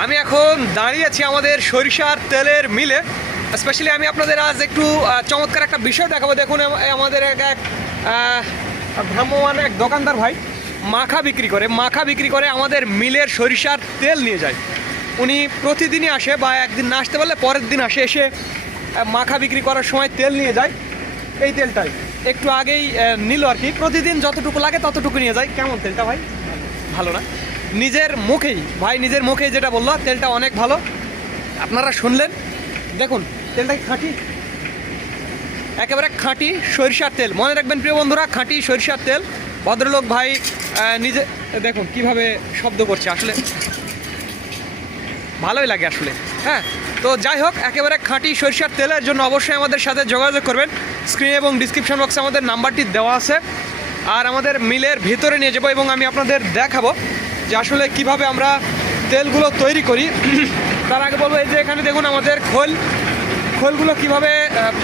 আমি এখন দাঁড়িয়ে আছি আমাদের সরিষার তেলের মিলে। স্পেশালি আমি আপনাদের আজ একটু চমৎকার একটা বিষয় দেখাবো। দেখুন আমাদের এক এক ভ্রাম্যমান এক দোকানদার ভাই মাখা বিক্রি করে, মাখা বিক্রি করে আমাদের মিলের সরিষার তেল নিয়ে যায়। উনি প্রতিদিনই আসে বা একদিন না আসতে পারলে পরের দিন আসে, এসে মাখা বিক্রি করার সময় তেল নিয়ে যায়। এই তেলটাই। একটু আগেই নিল আর কি। প্রতিদিন যতটুকু লাগে ততটুকু নিয়ে যায়। কেমন তেলটা ভাই? ভালো না? নিজের মুখেই, ভাই নিজের মুখেই যেটা বলল, তেলটা অনেক ভালো। আপনারা শুনলেন? দেখুন, তেলটা খাঁটি? একেবারে খাঁটি সরিষার তেল। মনে রাখবেন প্রিয় বন্ধুরা, খাঁটি সরিষার তেল। ভদ্রলোক ভাই নিজে, দেখুন কীভাবে শব্দ করছে। আসলে ভালোই লাগে আসলে। হ্যাঁ তো যাই হোক, একেবারে খাঁটি সরিষার তেলের জন্য অবশ্যই আমাদের সাথে যোগাযোগ করবেন। স্ক্রিন এবং ডিসক্রিপশন বক্সে আমাদের নাম্বারটি দেওয়া আছে। আর আমাদের মিলের ভিতরে নিয়ে যাব এবং আমি আপনাদের দেখাবো। যে আসলে কীভাবে আমরা তেলগুলো তৈরি করি। তার আগে বলব, এই যে এখানে দেখুন আমাদের খোল। খোলগুলো কীভাবে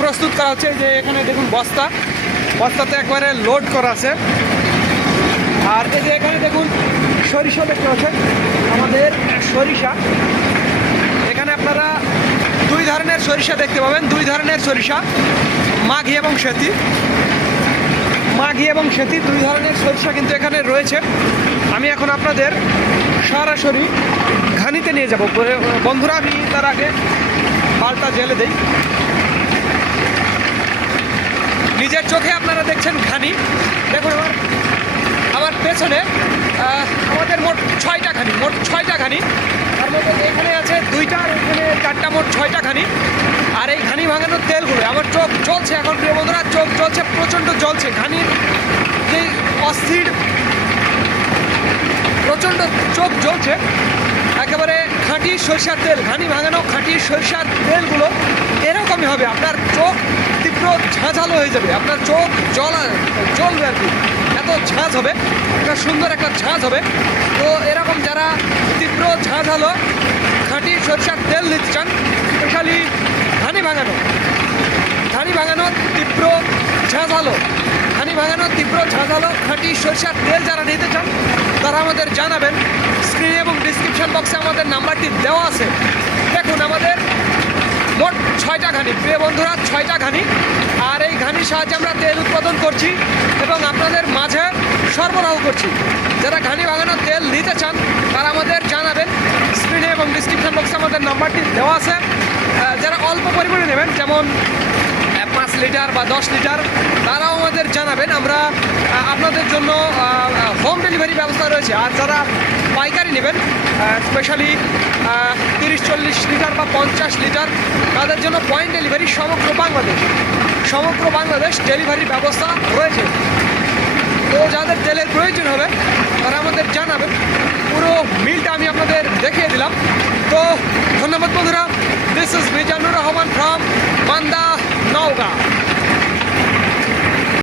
প্রস্তুত করা হচ্ছে যে এখানে দেখুন বস্তা। বস্তাতে একবারে লোড করা আছে। আর এই যে এখানে দেখুন সরিষা দেখতে পাচ্ছেন, আমাদের সরিষা। এখানে আপনারা দুই ধরনের সরিষা দেখতে পাবেন, দুই ধরনের সরিষা মাঘি এবং সেতি। মাঘি এবং সেতি দুই ধরনের সরিষা কিন্তু এখানে রয়েছে। আমি এখন আপনাদের সরাসরি ঘানিতে নিয়ে যাব। বন্ধুরা, আমি তার আগে পাল্টা জেলে দেই। নিজের চোখে আপনারা দেখছেন ঘানি। দেখুন আমার আমার পেছনে আমাদের মোট ছয়টা খানি মোট ছয়টা খানি তার মধ্যে এখানে আছে দুইটা আর এখানে চারটা, মোট ছয়টা খানি আর এই ঘানি ভাঙানোর তেলগুলো আমার চোখ চলছে এখন প্রিয় বন্ধুরা, চোখ চলছে, প্রচণ্ড জ্বলছে। ঘানির যে অস্থির, প্রচণ্ড চোখ জ্বলছে, একেবারে খাঁটি সরিষার তেল, ঘানি ভাঙানো খাঁটি সরিষার তেলগুলো এরকমই হবে। আপনার চোখ তীব্র ঝাঁঝালো হয়ে যাবে। আপনার চোখ জলা, জ্বলবে আর কি। এত ঝাঁঝ হবে, একটা সুন্দর একটা ঝাঁঝ হবে। তো এরকম যারা তীব্র ঝাঁঝালো, খাঁটি সরিষার তেল নিতে চান, স্পেশালি ঘানি ভাঙানো। ধানি ভাঙানো তীব্র ঝাঁঝালো। ধানি ভাঙানো তীব্র ঝাঁঝালো, খাঁটি সরিষার তেল যারা নিতে চান, তারা আমাদের জানাবেন। স্ক্রিনে এবং ডিসক্রিপশন বক্সে আমাদের নাম্বারটি দেওয়া আছে। দেখুন, আমাদের মোট ছয়টা ঘানি। প্রিয় বন্ধুরা, ছয়টা ঘানি। আর এই ঘানির সাহায্যে আমরা তেল উৎপাদন করছি এবং আপনাদের মাঝে সরবরাহ করছি। যারা ঘানি ভাঙানো তেল নিতে চান, তারা আমাদের জানাবেন। স্ক্রিনে এবং ডিসক্রিপশন আমাদের নাম্বারটি দেওয়া আছে। যারা অল্প পরিমাণে নেবেন, যেমন পাঁচ লিটার বা দশ লিটার, তারাও আমাদের জানাবেন। আমরা আপনাদের জন্য হোম ডেলিভারি ব্যবস্থা রয়েছে। আর যারা পাইকারি নেবেন স্পেশালি তিরিশ, চল্লিশ লিটার বা পঞ্চাশ লিটার, তাদের জন্য পয়েন্ট ডেলিভারি সমগ্র বাংলাদেশ সমগ্র বাংলাদেশ ডেলিভারির ব্যবস্থা রয়েছে। তো যাদের তেলের প্রয়োজন হবে